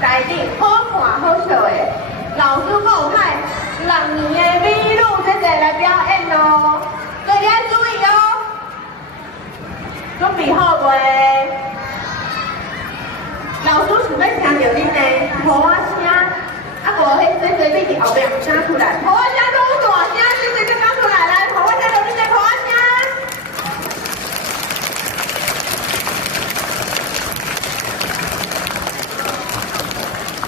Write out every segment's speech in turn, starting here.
台顶好看好笑的，老师讲嗨，6年的美女在这来表演咯，大家注意哦，准备好未？老师想要听到恁的呼啊声，啊无迄细细笔伫后壁有声出来，呼啊声愈大声，细细就讲出来，来，呼啊声就恁的呼啊声。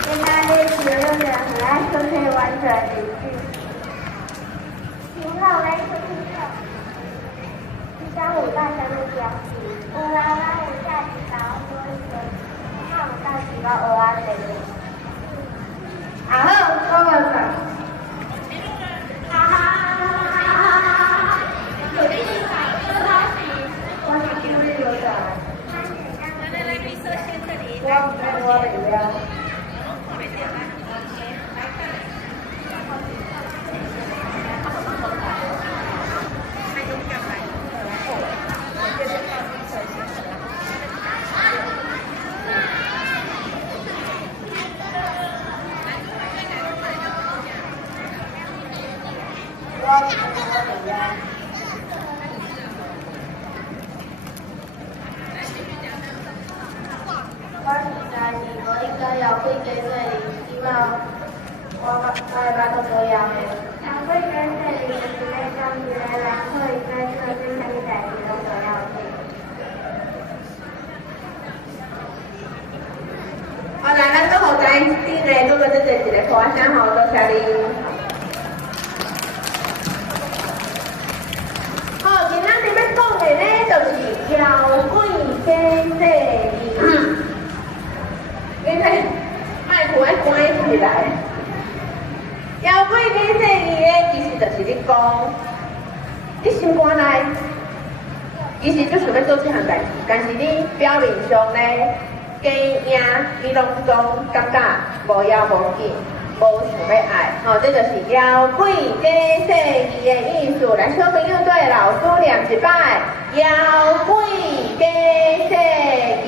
今天的学生们来收听完整语句，请好来收听课。135大声的表示，我来我下几包多一点，看我到几包鹅啊这里。啊好，我们上。哈哈哈哈哈哈！有的是啥？就是他是，我是听你有的。来，绿色线这里。我的呀。我是在我应该要开在这里，希望我把都这样的。常会跟这里的姊妹相比来来，会跟这最下一代的都要紧。好，来，咱都好在顶内，如果这一个花香好，多谢你。好，今仔日要讲的呢，就是妖怪跟这里。你睇，麦克要关起来。妖怪跟这里呢，其实就是你讲，你心肝内，其实就想要做这项代志，但是你表面上呢，假赢，你拢总感觉无要无紧，无想要爱，这就是妖怪跟这里的意思。来，小朋友对老师念一摆，妖怪跟这里。